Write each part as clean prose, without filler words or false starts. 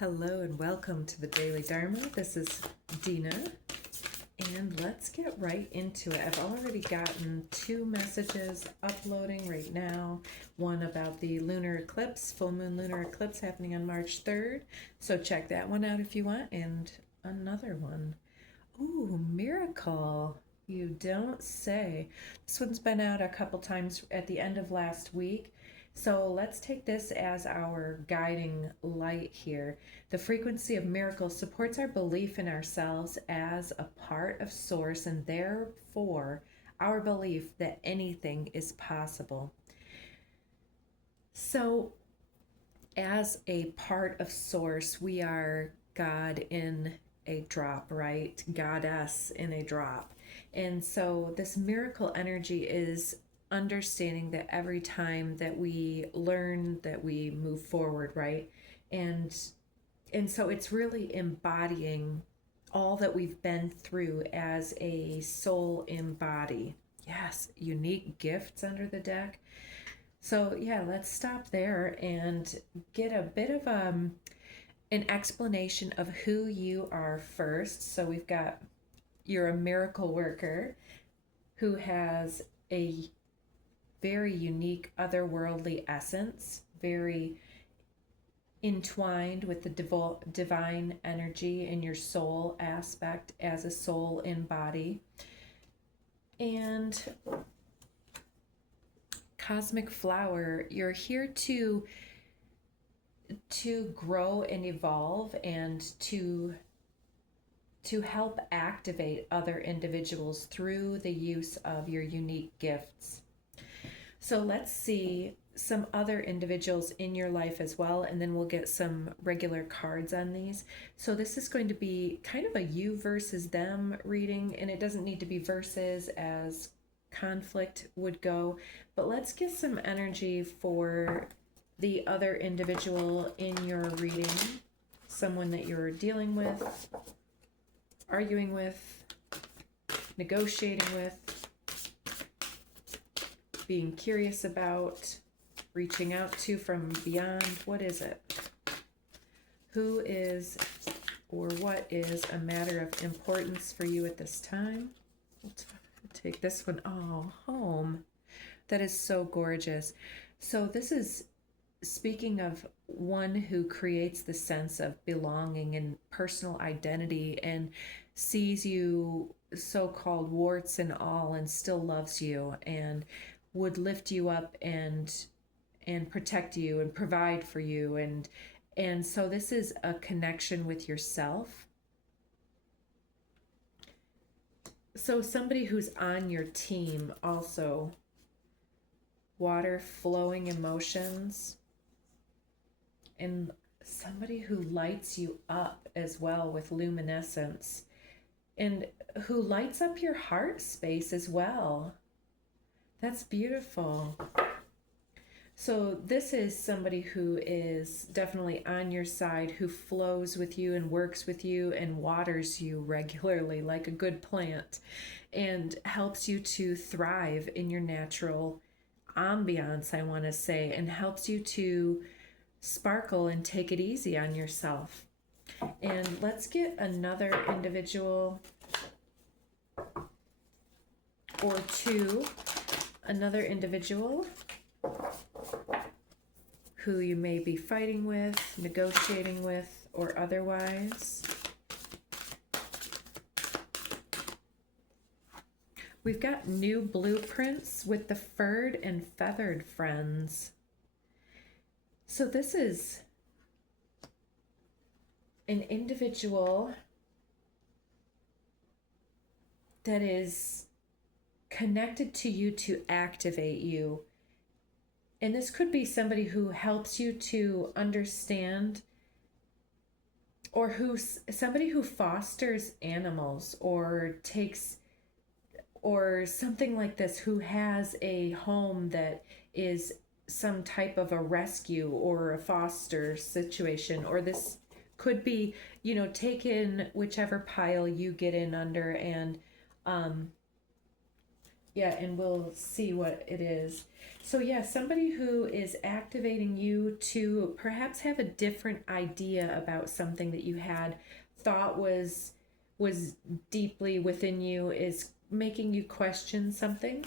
Hello and welcome to the Daily Dharma. This is Dina, and let's get right into it. I've already gotten 2 messages uploading right now. One about the lunar eclipse, full moon lunar eclipse happening on March 3rd. So check that one out if you want. And another one. Ooh, miracle. You don't say. This one's been out a couple times at the end of last week. So let's take this as our guiding light here. The frequency of miracles supports our belief in ourselves as a part of Source and therefore our belief that anything is possible. So as a part of Source, we are God in a drop, right? Goddess in a drop. And so this miracle energy is understanding that every time that we learn, that we move forward, right? And so it's really embodying all that we've been through as a soul embody. Yes, unique gifts under the deck. So yeah, let's stop there and get a bit of an explanation of who you are first. So we've got, you're a miracle worker who has a very unique otherworldly essence, very entwined with the divine energy in your soul aspect as a soul in body. And cosmic flower, you're here to grow and evolve and to help activate other individuals through the use of your unique gifts. So let's see some other individuals in your life as well, and then we'll get some regular cards on these. So this is going to be kind of a you versus them reading, and it doesn't need to be verses as conflict would go, but let's get some energy for the other individual in your reading, someone that you're dealing with, arguing with, negotiating with, being curious about, reaching out to from beyond. What is it? Who is or what is a matter of importance for you at this time? We'll take this one. Oh, home. That is so gorgeous. So this is speaking of one who creates the sense of belonging and personal identity and sees you so-called warts and all and still loves you and would lift you up and protect you and provide for you, and so this is a connection with yourself. So somebody who's on your team also, water flowing emotions, and somebody who lights you up as well with luminescence and who lights up your heart space as well. That's beautiful. So this is somebody who is definitely on your side, who flows with you and works with you and waters you regularly like a good plant and helps you to thrive in your natural ambiance, I want to say, and helps you to sparkle and take it easy on yourself. And let's get another individual or two. Another individual who you may be fighting with, negotiating with, or otherwise. We've got new blueprints with the furred and feathered friends. So this is an individual that is connected to you to activate you. And this could be somebody who helps you to understand, or somebody who fosters animals or takes, or something like this, who has a home that is some type of a rescue or a foster situation. Or this could be, take in whichever pile you get in under and Yeah, and we'll see what it is. So yeah, somebody who is activating you to perhaps have a different idea about something that you had thought was deeply within you is making you question something.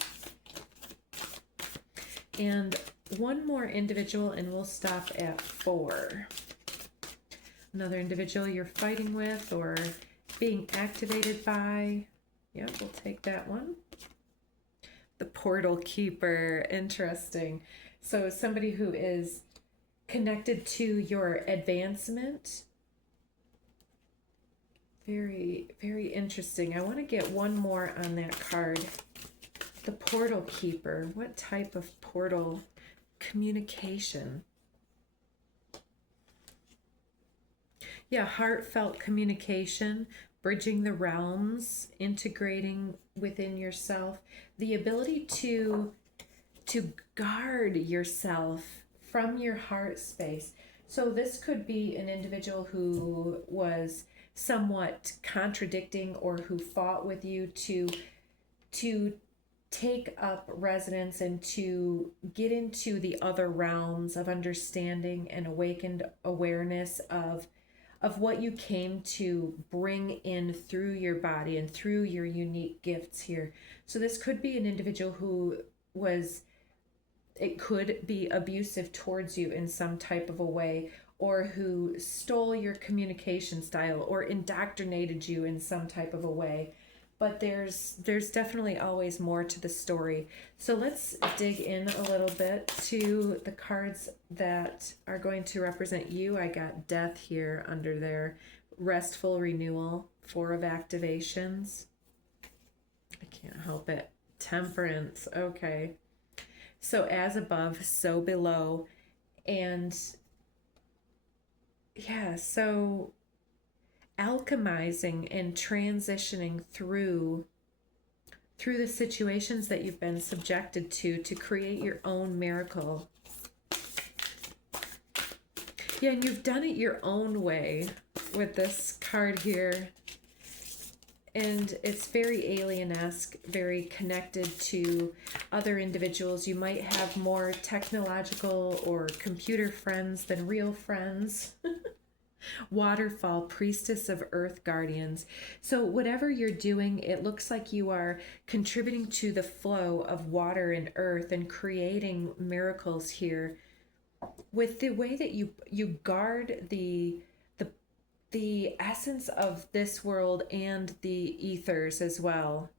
And one more individual and we'll stop at 4. Another individual you're fighting with or being activated by. Yeah, we'll take that one. The portal keeper, interesting. So somebody who is connected to your advancement. Very, very interesting. I want to get one more on that card. The portal keeper. What type of portal? Communication. Yeah, heartfelt communication, bridging the realms, integrating within yourself, the ability to guard yourself from your heart space. So this could be an individual who was somewhat contradicting or who fought with you to take up residence and to get into the other realms of understanding and awakened awareness of what you came to bring in through your body and through your unique gifts here. So this could be an individual who was, it could be abusive towards you in some type of a way, or who stole your communication style or indoctrinated you in some type of a way. But there's definitely always more to the story. So let's dig in a little bit to the cards that are going to represent you. I got death here under there. Restful renewal, 4 of activations. I can't help it. Temperance, okay. So as above, so below. And yeah, so alchemizing and transitioning through the situations that you've been subjected to create your own miracle. Yeah, and you've done it your own way with this card here. And it's very alien-esque, very connected to other individuals. You might have more technological or computer friends than real friends. Waterfall, priestess of earth guardians. So whatever you're doing, it looks like you are contributing to the flow of water and earth and creating miracles here with the way that you guard the essence of this world and the ethers as well.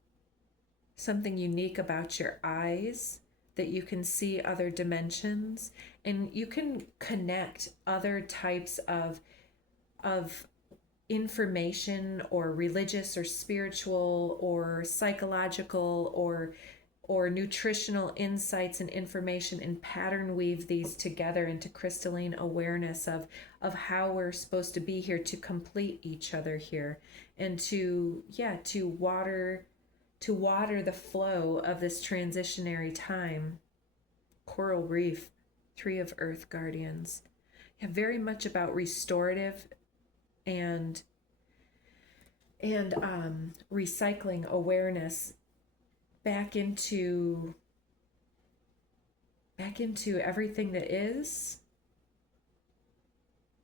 Something unique about your eyes, that you can see other dimensions and you can connect other types of information or religious or spiritual or psychological or nutritional insights and information and pattern weave these together into crystalline awareness of how we're supposed to be here to complete each other here and to water the flow of this transitionary time. Coral reef, 3 of earth guardians. Yeah, very much about restorative and recycling awareness back into everything that is.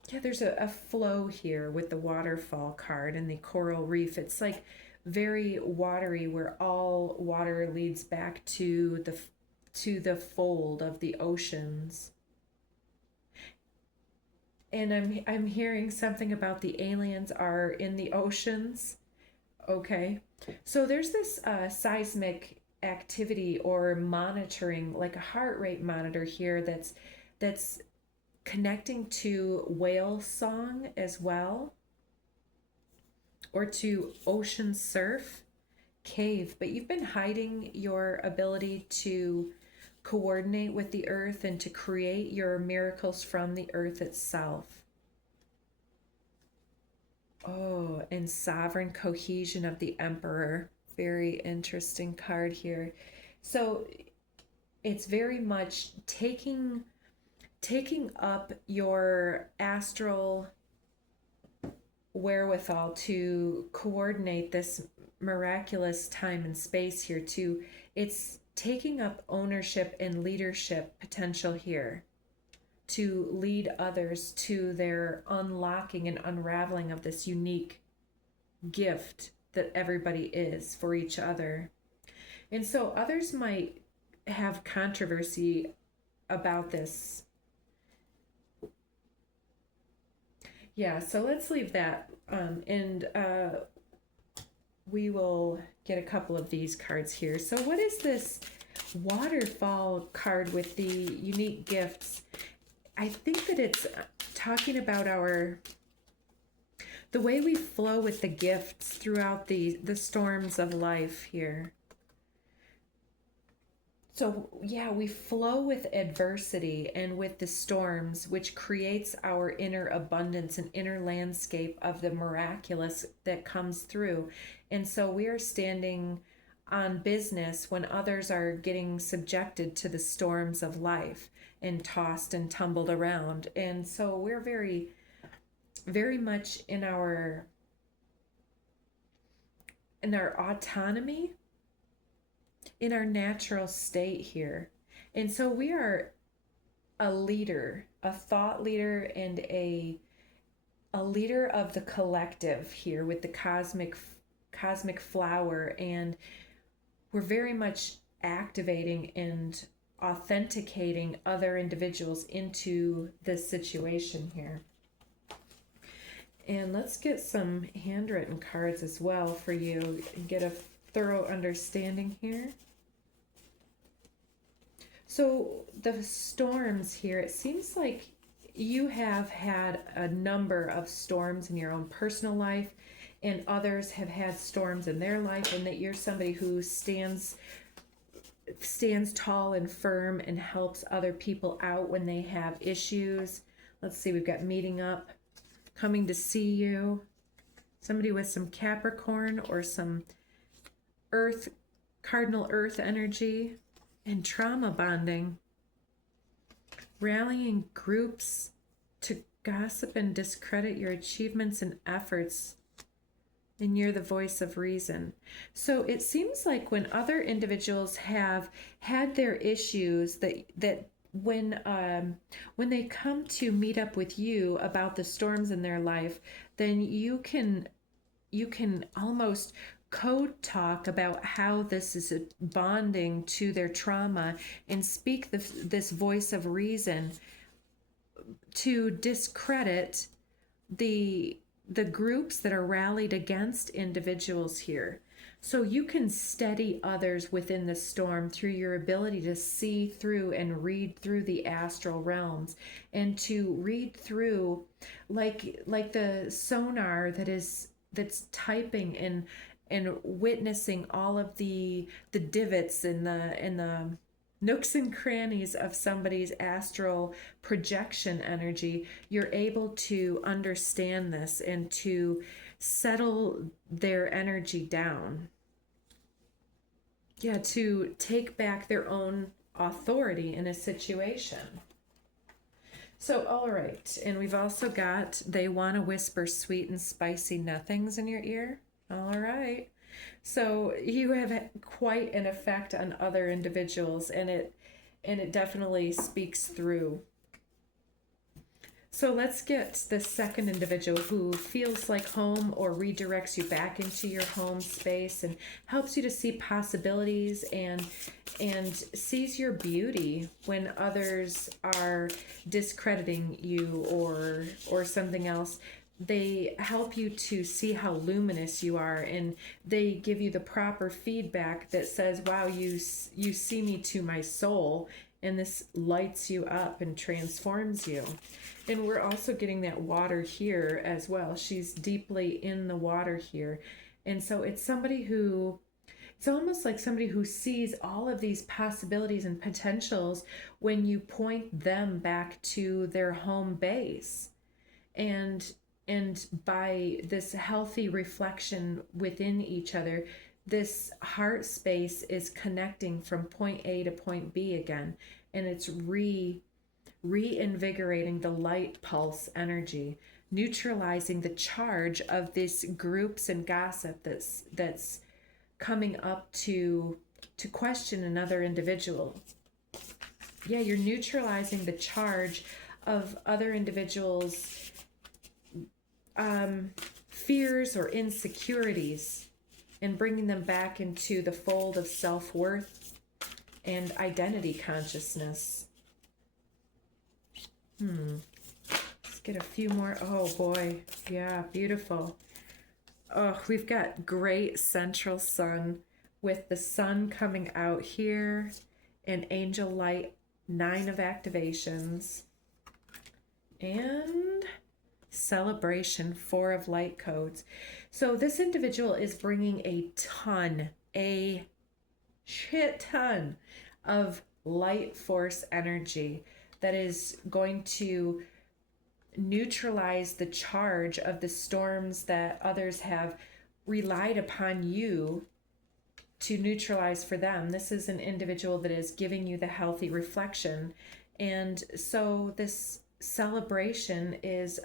Yeah, there's a flow here with the waterfall card and the coral reef. It's like very watery, where all water leads back to the fold of the oceans. And I'm hearing something about the aliens are in the oceans. Okay. So there's this seismic activity or monitoring, like a heart rate monitor here that's connecting to whale song as well, or to ocean surf, cave. But you've been hiding your ability to coordinate with the earth and to create your miracles from the earth itself. Oh, and sovereign cohesion of the emperor. Very interesting card here. So it's very much taking up your astral wherewithal to coordinate this miraculous time and space here, to it's taking up ownership and leadership potential here to lead others to their unlocking and unraveling of this unique gift that everybody is for each other. And so others might have controversy about this. Yeah, so let's leave that. And we will get a couple of these cards here. So what is this waterfall card with the unique gifts? I think that it's talking about the way we flow with the gifts throughout the storms of life here. So yeah, we flow with adversity and with the storms, which creates our inner abundance and inner landscape of the miraculous that comes through. And so we are standing on business when others are getting subjected to the storms of life and tossed and tumbled around. And so we're very, very much in our autonomy, in our natural state here. And so we are a leader, a thought leader, and a leader of the collective here with the cosmic flower, and we're very much activating and authenticating other individuals into this situation here. And let's get some handwritten cards as well for you and get a thorough understanding here. So the storms here, it seems like you have had a number of storms in your own personal life, and others have had storms in their life, and that you're somebody who stands tall and firm and helps other people out when they have issues. Let's see, we've got meeting up, coming to see you, somebody with some Capricorn or some Earth, cardinal Earth energy, and trauma bonding, rallying groups to gossip and discredit your achievements and efforts, and you're the voice of reason. So it seems like when other individuals have had their issues, that when they come to meet up with you about the storms in their life, then you can almost code talk about how this is a bonding to their trauma and speak this voice of reason to discredit the groups that are rallied against individuals here. So you can steady others within the storm through your ability to see through and read through the astral realms, and to read through like the sonar that's typing and witnessing all of the divots in the nooks and crannies of somebody's astral projection energy. You're able to understand this and to settle their energy down. Yeah, to take back their own authority in a situation. So, all right. And we've also got, they want to whisper sweet and spicy nothings in your ear. All right. So you have quite an effect on other individuals, and it definitely speaks through. So let's get the second individual who feels like home or redirects you back into your home space and helps you to see possibilities and sees your beauty when others are discrediting you or something else. They help you to see how luminous you are, and they give you the proper feedback that says, wow, you see me to my soul, and this lights you up and transforms you. And we're also getting that water here as well. She's deeply in the water here. And so it's almost like somebody who sees all of these possibilities and potentials when you point them back to their home base. And by this healthy reflection within each other, this heart space is connecting from point A to point B again, and it's reinvigorating the light pulse energy, neutralizing the charge of these groups and gossip that's coming up to to question another individual. Yeah, you're neutralizing the charge of other individuals' fears or insecurities and bringing them back into the fold of self-worth and identity consciousness. Let's get a few more. Oh boy, yeah, beautiful. Oh, we've got great central sun with the sun coming out here and angel light, 9 of activations, and celebration, 4 of light codes. So this individual is bringing a shit ton of light force energy that is going to neutralize the charge of the storms that others have relied upon you to neutralize for them. This is an individual that is giving you the healthy reflection. And so this celebration is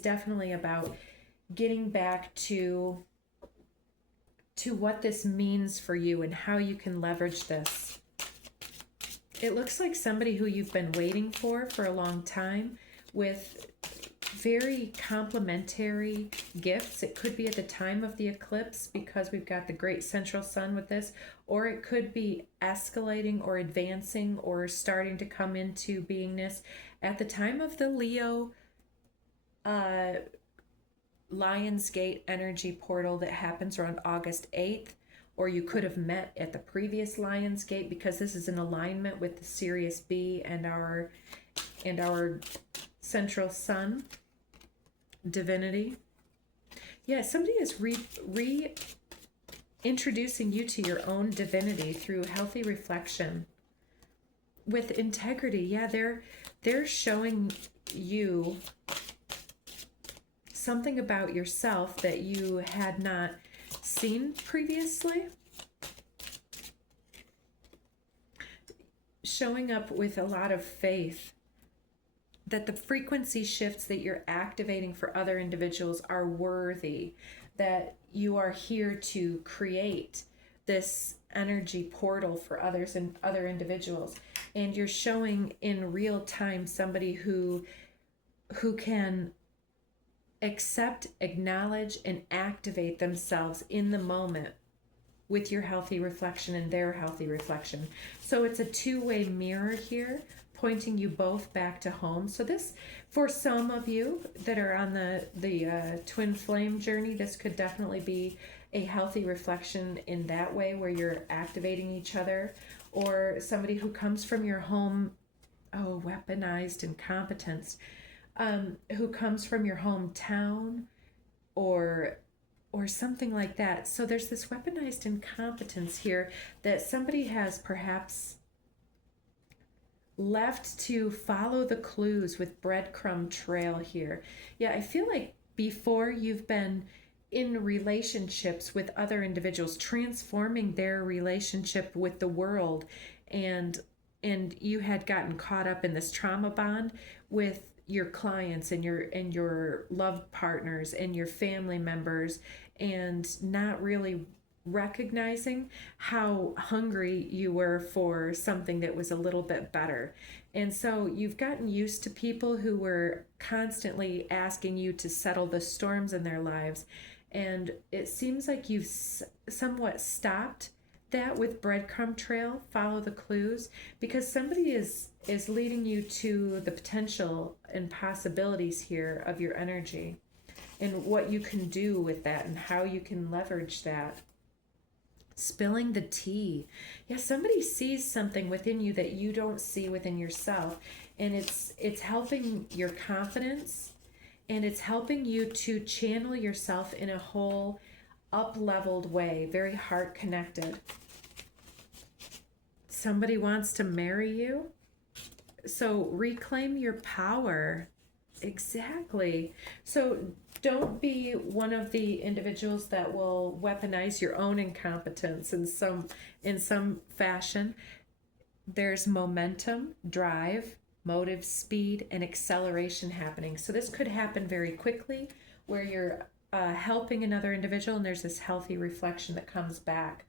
definitely about getting back to what this means for you and how you can leverage this. It looks like somebody who you've been waiting for a long time with very complementary gifts. It could be at the time of the eclipse because we've got the great central sun with this, or it could be escalating or advancing or starting to come into beingness at the time of the Leo Lionsgate energy portal that happens around August 8th, or you could have met at the previous Lionsgate because this is in alignment with the Sirius B and our central sun divinity. Yeah, somebody is reintroducing you to your own divinity through healthy reflection with integrity. Yeah, they're showing you something about yourself that you had not seen previously. Showing up with a lot of faith that the frequency shifts that you're activating for other individuals are worthy, that you are here to create this energy portal for others and other individuals. And you're showing in real time somebody who can accept, acknowledge, and activate themselves in the moment with your healthy reflection and their healthy reflection. So it's a two-way mirror here, pointing you both back to home. So this, for some of you that are on the twin flame journey, this could definitely be a healthy reflection in that way where you're activating each other, or somebody who comes from your home, weaponized incompetence, who comes from your hometown or something like that. So there's this weaponized incompetence here that somebody has perhaps left to follow the clues with breadcrumb trail here. Yeah, I feel like before you've been in relationships with other individuals, transforming their relationship with the world, and you had gotten caught up in this trauma bond with your clients and your love partners and your family members, and not really recognizing how hungry you were for something that was a little bit better. And so you've gotten used to people who were constantly asking you to settle the storms in their lives. And it seems like you've somewhat stopped that with breadcrumb trail, follow the clues, because somebody is leading you to the potential and possibilities here of your energy and what you can do with that and how you can leverage that. Spilling the tea. Yeah, somebody sees something within you that you don't see within yourself, and it's helping your confidence, and it's helping you to channel yourself in a whole up-leveled way, very heart connected. Somebody wants to marry you, so reclaim your power. Exactly. So don't be one of the individuals that will weaponize your own incompetence in some fashion. There's momentum, drive, motive, speed, and acceleration happening. So this could happen very quickly where you're helping another individual and there's this healthy reflection that comes back.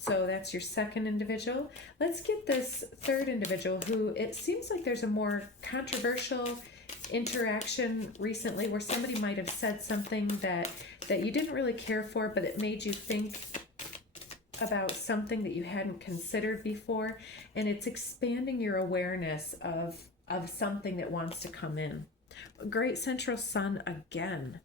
So that's your second individual. Let's get this third individual who it seems like there's a more controversial interaction recently where somebody might have said something that you didn't really care for, but it made you think about something that you hadn't considered before, and it's expanding your awareness of something that wants to come in. Great central sun again.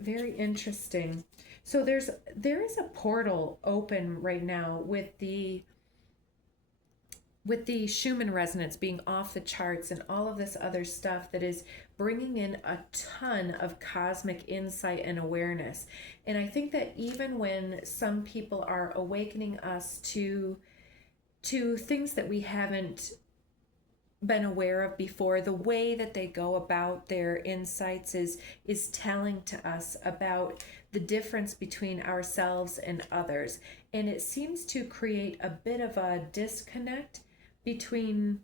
Very interesting. So there is a portal open right now with the Schumann resonance being off the charts and all of this other stuff that is bringing in a ton of cosmic insight and awareness. And I think that even when some people are awakening us to things that we haven't been aware of before, the way that they go about their insights is telling to us about the difference between ourselves and others. And it seems to create a bit of a disconnect between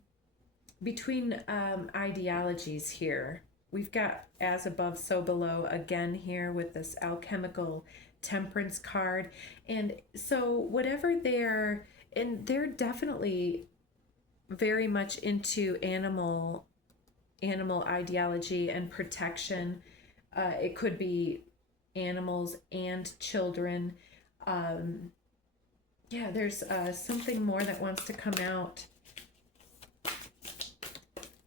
ideologies here. We've got as above, so below again here with this alchemical temperance card. And so whatever they're definitely very much into animal ideology and protection. It could be animals and children. Yeah, there's something more that wants to come out.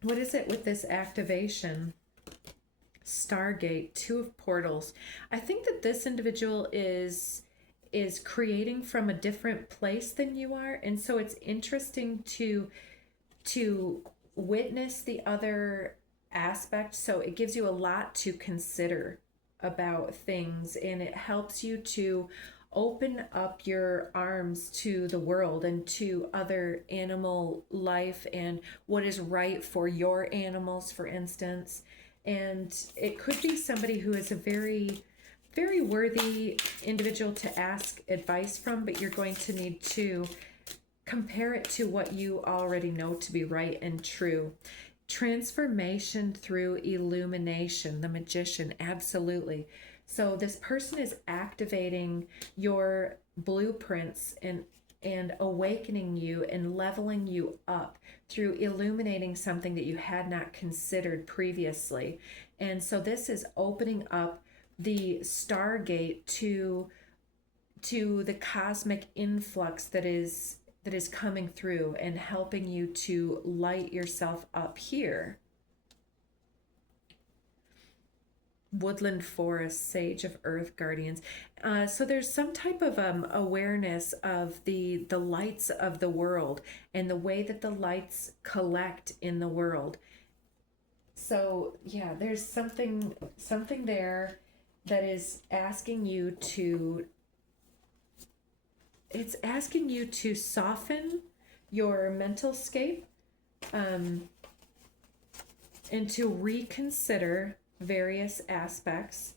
What is it with this activation? Stargate, 2 of portals. I think that this individual is creating from a different place than you are, and so it's interesting to witness the other aspect. So it gives you a lot to consider about things, and it helps you to open up your arms to the world and to other animal life and what is right for your animals, for instance. And it could be somebody who is a very, very worthy individual to ask advice from, but you're going to need to compare it to what you already know to be right and true. Transformation through illumination, the magician, absolutely. So this person is activating your blueprints and awakening you and leveling you up through illuminating something that you had not considered previously. And so this is opening up the stargate to the cosmic influx that is coming through and helping you to light yourself up here. Woodland forest, sage of earth guardians. So there's some type of awareness of the lights of the world and the way that the lights collect in the world. So yeah, there's something there that is asking you to, it's asking you to soften your mental scape and to reconsider various aspects.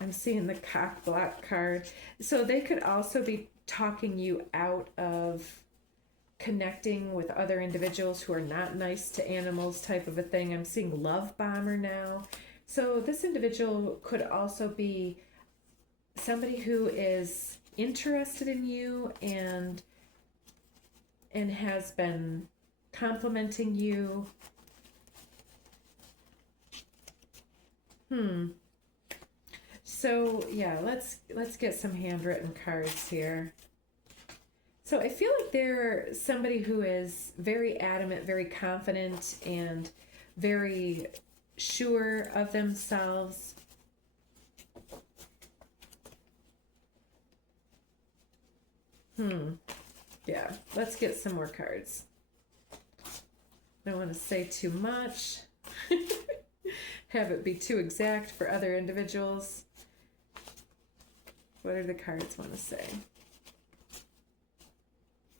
I'm seeing the cock block card. So they could also be talking you out of connecting with other individuals who are not nice to animals, type of a thing. I'm seeing love bomber now. So this individual could also be somebody who is interested in you and has been complimenting you. So yeah, let's get some handwritten cards here. So I feel like they're somebody who is very adamant, very confident, and very sure of themselves. Yeah, let's get some more cards. I don't want to say too much. Have it be too exact for other individuals. What do the cards want to say?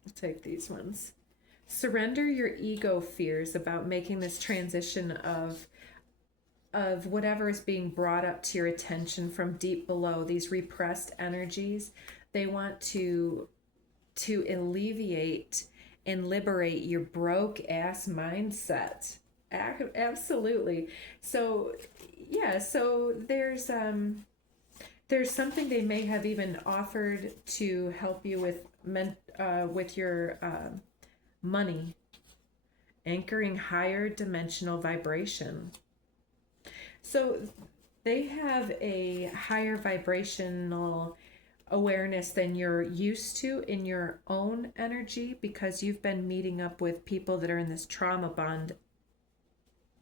I'll take these ones. Surrender your ego fears about making this transition of whatever is being brought up to your attention from deep below, these repressed energies. They want to alleviate and liberate your broke ass mindset. Absolutely. So yeah, so there's There's something they may have even offered to help you with your money, anchoring higher dimensional vibration. So they have a higher vibrational awareness than you're used to in your own energy, because you've been meeting up with people that are in this trauma bond.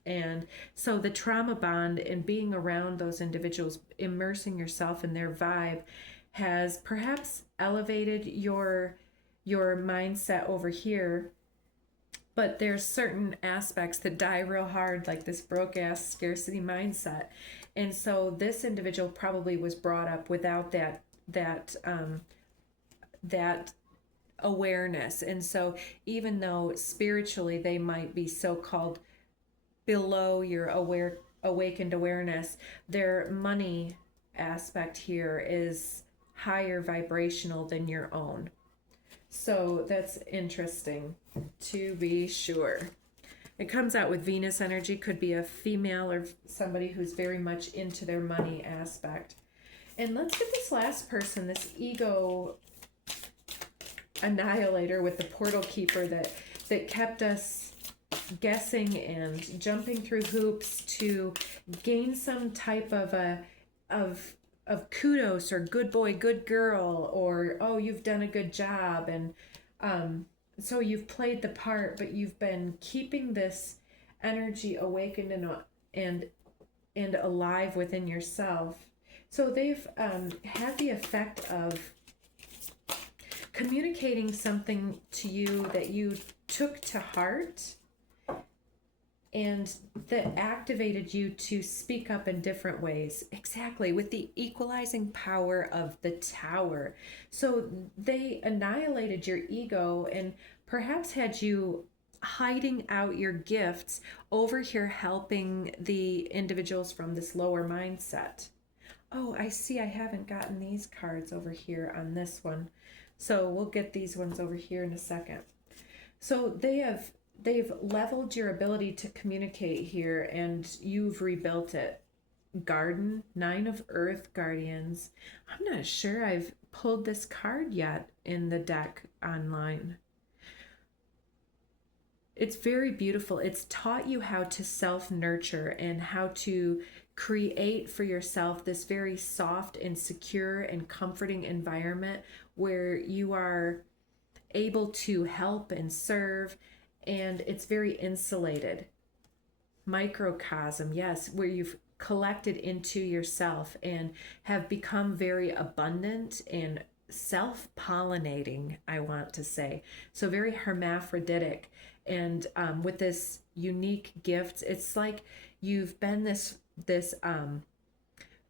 And so the trauma bond and being around those individuals, immersing yourself in their vibe, has perhaps elevated your mindset over here. But there's certain aspects that die real hard, like this broke ass scarcity mindset. And so this individual probably was brought up without that awareness. And so even though spiritually they might be so-called below your awakened awareness, their money aspect here is higher vibrational than your own. So that's interesting, to be sure. It comes out with Venus energy, could be a female or somebody who's very much into their money aspect. And let's get this last person, this ego annihilator with the portal keeper that kept us guessing and jumping through hoops to gain some type of kudos, or good boy, good girl, or oh, you've done a good job. And so you've played the part, but you've been keeping this energy awakened and alive within yourself. So they've had the effect of communicating something to you that you took to heart, and that activated you to speak up in different ways. Exactly, with the equalizing power of the tower. So they annihilated your ego and perhaps had you hiding out your gifts over here, helping the individuals from this lower mindset. Oh, I see I haven't gotten these cards over here on this one. So we'll get these ones over here in a second. So they've leveled your ability to communicate here, and you've rebuilt it. Garden, 9 of Earth Guardians. I'm not sure I've pulled this card yet in the deck online. It's very beautiful. It's taught you how to self-nurture and how to create for yourself this very soft and secure and comforting environment where you are able to help and serve, and it's very insulated. Microcosm, yes, where you've collected into yourself and have become very abundant and self-pollinating, I want to say. So very hermaphroditic. And with this unique gift, it's like you've been this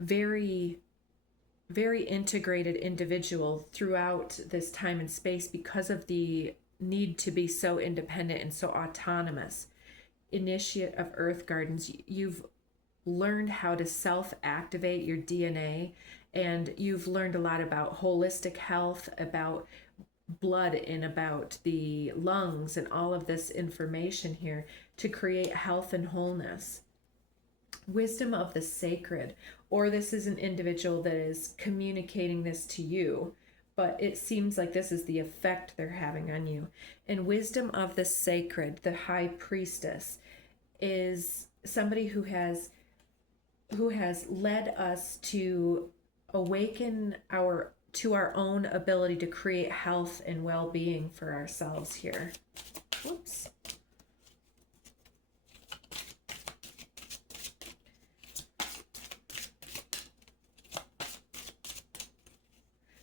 very, very integrated individual throughout this time and space because of the need to be so independent and so autonomous. Initiate of Earth Gardens, you've learned how to self-activate your DNA, and you've learned a lot about holistic health, about blood, and about the lungs, and all of this information here to create health and wholeness. Wisdom of the sacred, or this is an individual that is communicating this to you, but it seems like this is the effect they're having on you. And wisdom of the sacred, the high priestess, is somebody who has led us to awaken to our own ability to create health and well-being for ourselves here. Whoops.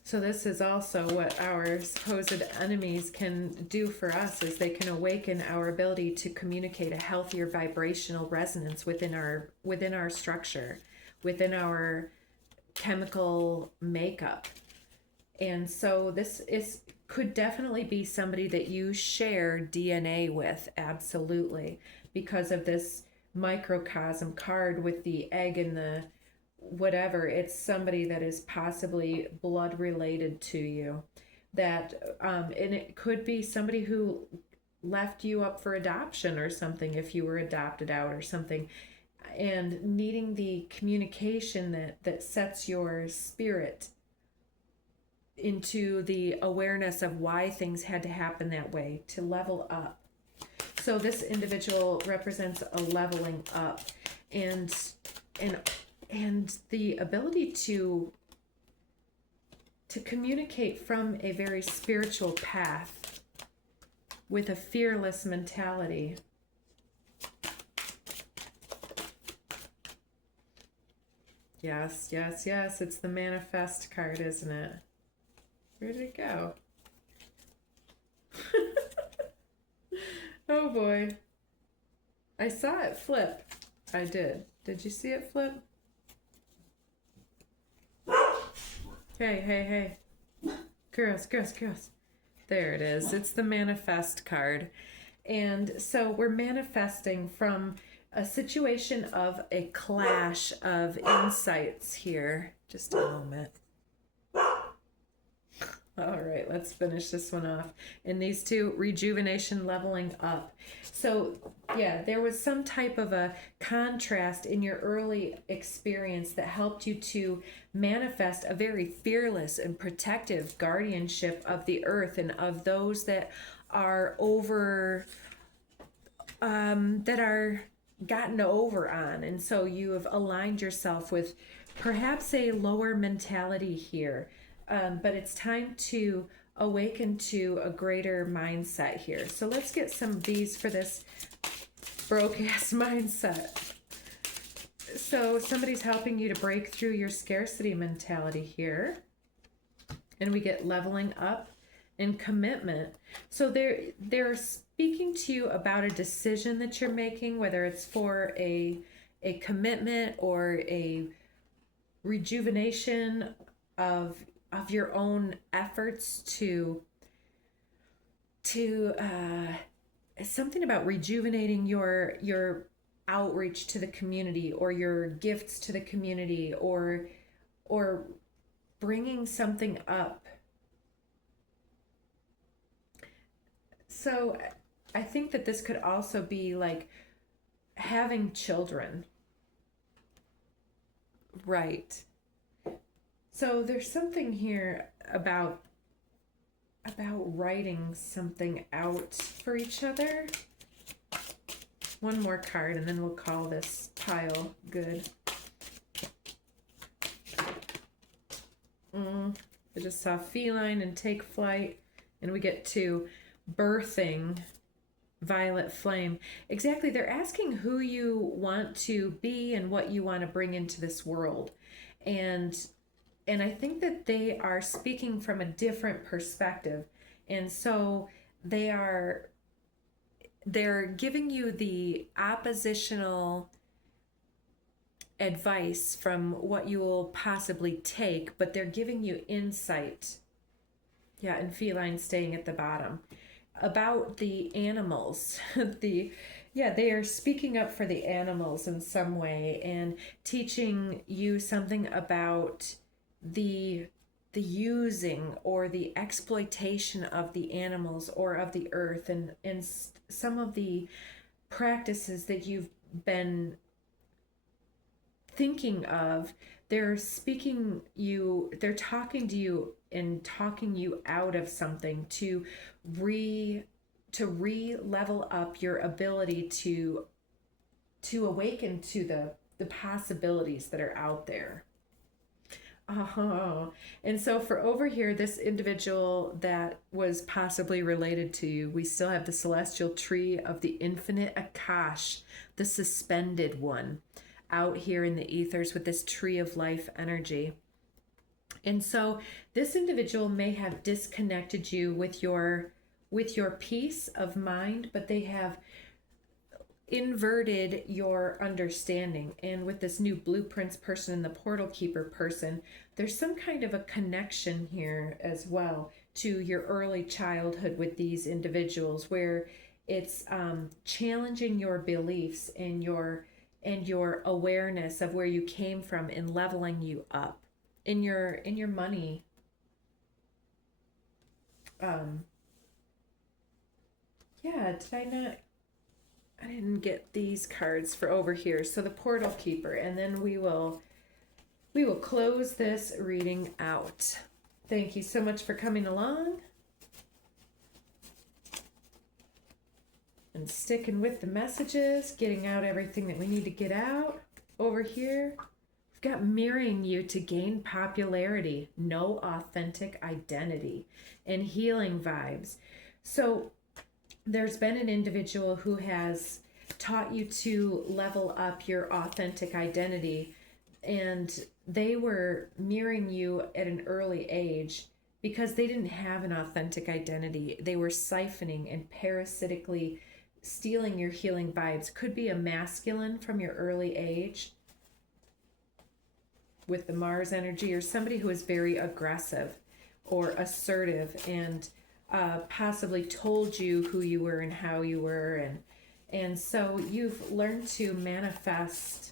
So this is also what our supposed enemies can do for us, is they can awaken our ability to communicate a healthier vibrational resonance within our structure, within our chemical makeup. And so this could definitely be somebody that you share DNA with, absolutely, because of this microcosm card with the egg and the whatever. It's somebody that is possibly blood related to you, that and it could be somebody who left you up for adoption or something, if you were adopted out or something. and needing the communication that sets your spirit into the awareness of why things had to happen that way to level up. So this individual represents a leveling up and the ability to communicate from a very spiritual path with a fearless mentality. Yes, yes, yes. It's the manifest card, isn't it? Where did it go? Oh boy. I saw it flip. I did. Did you see it flip? Hey, hey, hey. Girls, girls, girls. There it is. It's the manifest card. And so we're manifesting from a situation of a clash of insights here. Just a moment. All right, let's finish this one off. And these two, rejuvenation, leveling up. So yeah, there was some type of a contrast in your early experience that helped you to manifest a very fearless and protective guardianship of the earth and of those that are over, that are gotten over on. And so you have aligned yourself with perhaps a lower mentality here. But it's time to awaken to a greater mindset here. So let's get some of these for this broke-ass mindset. So somebody's helping you to break through your scarcity mentality here. And we get leveling up and commitment. So they're speaking to you about a decision that you're making, whether it's for a commitment or a rejuvenation of your own efforts to something about rejuvenating your outreach to the community or your gifts to the community or bringing something up. So I think that this could also be like having children. Right. So there's something here about writing something out for each other. One more card and then we'll call this pile good. I just saw feline and take flight, and we get to birthing violet flame. Exactly, they're asking who you want to be and what you want to bring into this world. And I think that they are speaking from a different perspective. And so they're giving you the oppositional advice from what you will possibly take, but they're giving you insight. Yeah, and feline staying at the bottom. About the animals. They are speaking up for the animals in some way and teaching you something about the using or the exploitation of the animals or of the earth and some of the practices that you've been thinking of. They're talking to you and talking you out of something to re-level up your ability to awaken to the possibilities that are out there. Oh, and so for over here, this individual that was possibly related to you, we still have the celestial tree of the infinite Akash, the suspended one, out here in the ethers with this tree of life energy. And so this individual may have disconnected you with your peace of mind, but they have inverted your understanding. And with this new blueprints person and the portal keeper person, there's some kind of a connection here as well to your early childhood with these individuals, where it's challenging your beliefs and your awareness of where you came from and leveling you up in your money. Yeah, did I not? I didn't get these cards for over here. So the portal keeper, and then we will close this reading out. Thank you so much for coming along and sticking with the messages, getting out everything that we need to get out. Over here, we've got mirroring you to gain popularity, no authentic identity, and healing vibes. So there's been an individual who has taught you to level up your authentic identity, and they were mirroring you at an early age because they didn't have an authentic identity. They were siphoning and parasitically stealing your healing vibes. Could be a masculine from your early age with the Mars energy, or somebody who is very aggressive or assertive and possibly told you who you were and how you were, and so you've learned to manifest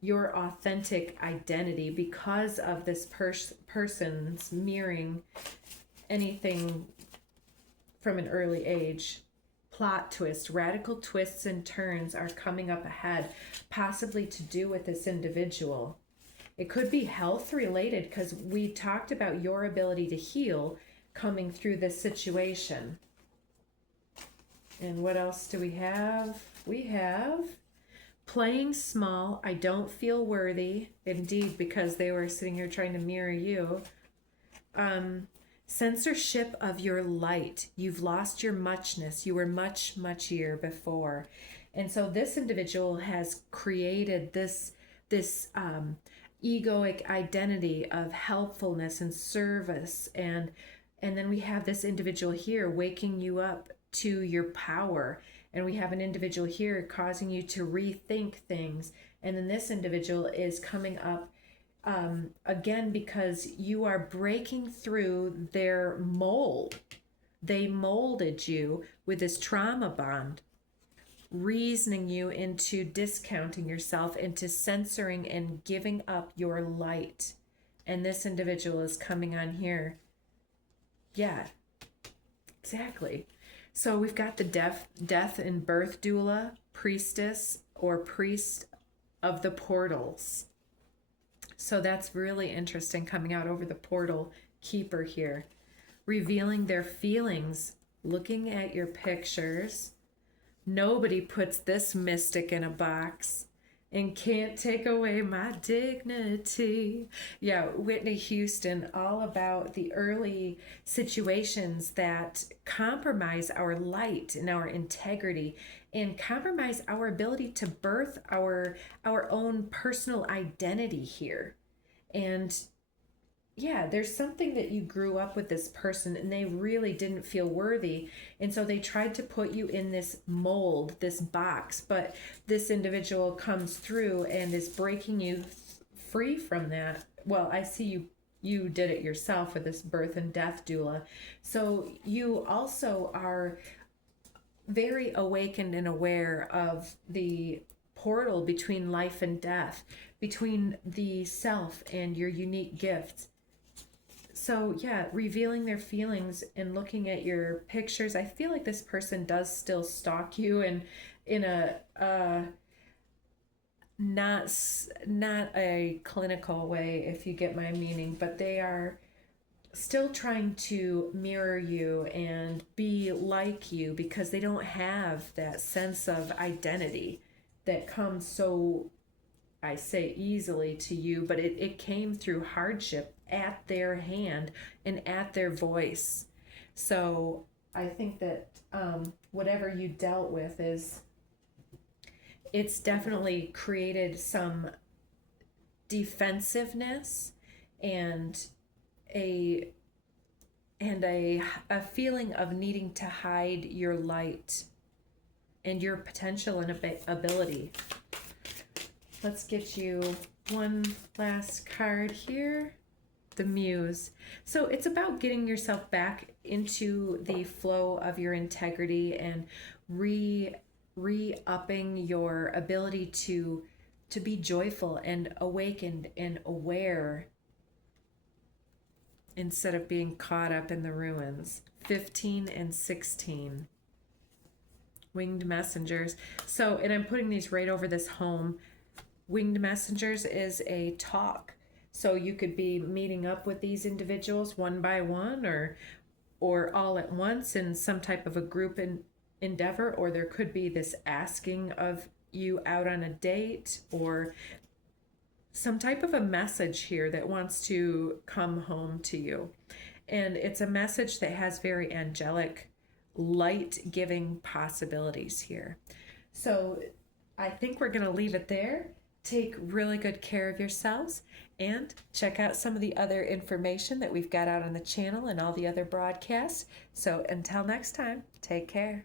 your authentic identity because of this person's mirroring anything from an early age. Plot twist, radical twists and turns are coming up ahead, possibly to do with this individual. It could be health related because we talked about your ability to heal coming through this situation. And what else do we have? We have playing small. I don't feel worthy. Indeed, because they were sitting here trying to mirror you. Censorship of your light. You've lost your muchness. You were much, muchier before. And so this individual has created this egoic identity of helpfulness and service, and then we have this individual here waking you up to your power, and we have an individual here causing you to rethink things, and then this individual is coming up again because you are breaking through their mold. They molded you with this trauma bond, reasoning you into discounting yourself, into censoring and giving up your light. And this individual is coming on here. Yeah, exactly. So we've got the death and birth doula, priestess, or priest of the portals. So that's really interesting coming out over the portal keeper here. Revealing their feelings, looking at your pictures. Nobody puts this mystic in a box and can't take away my dignity. Yeah, Whitney Houston, all about the early situations that compromise our light and our integrity and compromise our ability to birth our own personal identity here. And yeah, there's something that you grew up with this person and they really didn't feel worthy. And so they tried to put you in this mold, this box, but this individual comes through and is breaking you free from that. Well, I see you did it yourself with this birth and death doula. So you also are very awakened and aware of the portal between life and death, between the self and your unique gifts. So yeah, revealing their feelings and looking at your pictures. I feel like this person does still stalk you, and in a not a clinical way, if you get my meaning, but they are still trying to mirror you and be like you because they don't have that sense of identity that comes so, I say, easily to you, but it came through hardship at their hand and at their voice. So I think that whatever you dealt with it's definitely created some defensiveness and a feeling of needing to hide your light and your potential and ability. Let's get you one last card here. The Muse. So it's about getting yourself back into the flow of your integrity and re-upping your ability to be joyful and awakened and aware instead of being caught up in the ruins. 15 and 16. Winged messengers. So, and I'm putting these right over this home. Winged messengers is a talk. So you could be meeting up with these individuals one by one, or all at once in some type of a group endeavor, or there could be this asking of you out on a date, or some type of a message here that wants to come home to you. And it's a message that has very angelic, light-giving possibilities here. So I think we're going to leave it there. Take really good care of yourselves and check out some of the other information that we've got out on the channel and all the other broadcasts. So until next time, take care.